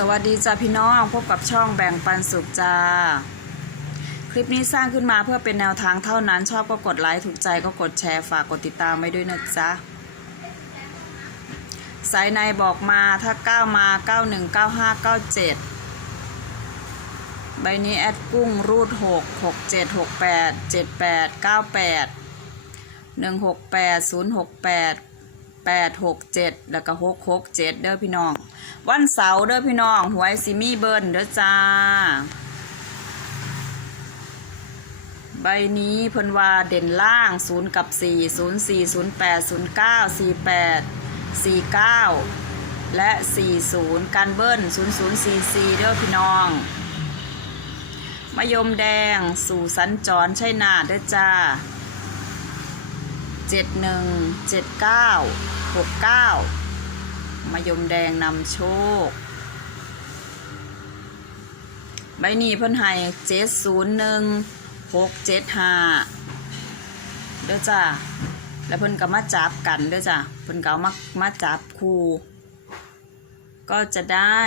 สวัสดีจ้าพี่น้องพบกับช่องแบ่งปันสุขจ้า คลิปนี้สร้างขึ้นมาเพื่อเป็นแนวทางเท่านั้น ชอบก็กดไลค์ถูกใจก็กดแชร์ฝากกดติดตามไว้ด้วยนะจ๊ะสายในบอกมาถ้า9มา 91 95 97 ใบนี้แอดกุ้งรูด 6 67 68 78 98 168 068 867แล้วก็667เด้อพี่น้อง วันเสาร์เด้อพี่น้องหวยซิมี่เบิร์นเด้อจ้า ใบนี้เพิ่นว่าเด่นล่าง0กับ4 0 4 0 8 0 9 4 8 4 9และ 40กันเบิ้ล0 0 4 4เด้อพี่น้องมะยมแดงสู่สัญจรใช่นาเด้อจ้าเหกเก้ามายมแดงนำโชค ใบนี้เพิ่นให้เจ็ดศูนย์หนึ่งหกเจ็ดห้าเด้อจ้าแล้วเพิ่นก็มาจับกันเด้อจ้าเพิ่นก็เอามามาจับคู่ก็จะได้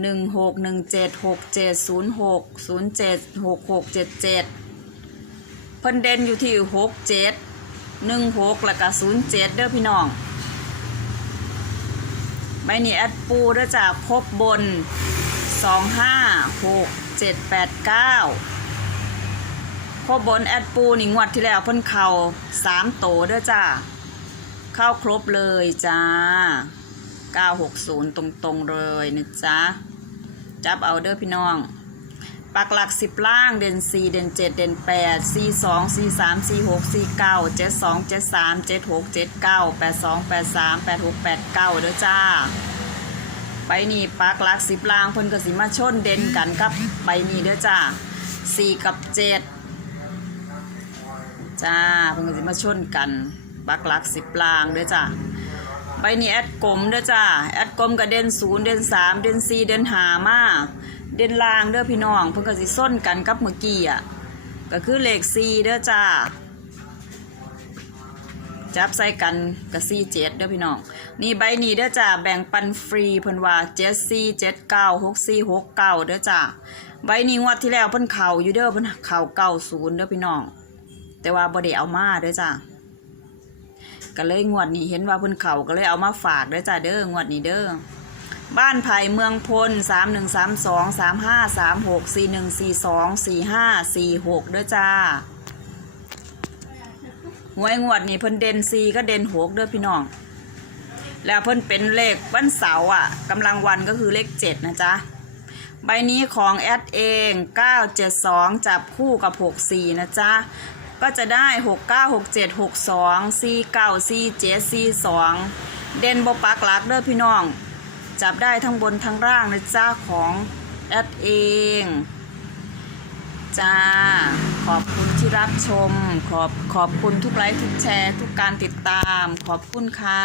หนึ่งหกหนึ่งเจ็ดหกเจ็ดศูนย์หกศูนย์เจ็ดหกหกเจ็ดเจ็ดเพิ่นเด่นอยู่ที่หกเจ็ด หนึ่งหกแล้วก็ศูนย์เจ็ดเด้อพี่น้องใบนี้แอดปูเด้อจากพบบนสองห้าหกเจ็ดแปดเก้าพบบนแอดปูนี่งวดที่แล้วเพิ่นเข่าสามโตเด้อจ้าเข้าครบเลยจ้า 960 ตรงๆเลยนะจ๊ะ จับเอาเด้อพี่น้อง ปักหลักสิบล่างเด่นสี่เด่นเจ็ดเด่นแปดสี่สองสี่สามสี่หกสี่เก้าเจ็ดสองเจ็ดสามเจ็ดหกเจ็ดเก้าแปดสองแปดสามแปดหกแปดเก้าเด้อจ้าใบนี้ปักหลักสิบล่างเพิ่นก็สิมาชนเด่นกันกับใบนี้เด้อจ้าสี่กับเจ็ดจ้าเพิ่นก็สิมาชนกันปักหลักสิบล่างเด้อจ้า ใบนี้แอดกลมเด้อจ้าแอดกลมกับเด่นศูนย์เด่นสามเด่นสี่เด่นหามาเด่นล่างเด้อพี่น้อง เพิ่นก็สิส้นกันกับเมื่อกี้อะก็คือเลขสี่เด้อจ้าจับใส่กันกับสี่เจ็ดเด้อพี่น้อง นี่ใบนี้เด้อจ้าแบ่งปันฟรีเพิ่นว่าเจ็ดสี่เจ็ดเก้าหกสี่หกเก้าเด้อจ้าใบนี้งวดที่แล้วเพิ่นเข่าอยู่เด้อเพิ่นเข่าเก้าศูนย์เด้อพี่น้อง แต่ว่าบ่ได้เอามาเด้อจ้า ก็เลยงวดนี้เห็นว่าเพิ่นเขาก็เลยเอามาฝากเด้อจ้าเด้องวดนี้เด้อบ้านไผ่เมืองพลสามหนึ่งสามสองสามห้าสามหกสี่หนึ่งสี่สองสี่ห้าสี่หกเด้อจ้าหวยงวดนี้เพิ่นเด่นสี่ก็เด่นหกเด้อพี่น้อง แล้วเพิ่นเป็นเลขวันเสาร์อะกำลังวันก็คือเลขเจ็ดนะจ๊ะใบนี้ของแอดเอง 972 จับคู่กับ 64 นะจ๊ะ ก็จะได้ 69 67 62 49 47 42 เด่นบปักหลักเด้อพี่น้อง จับได้ทั้งบนทั้งล่างนะจ๊ะของแอดเอง จ้า ขอบคุณที่รับชม ขอบขอบคุณทุกไลค์ทุกแชร์ ทุกการติดตาม ขอบคุณค่ะ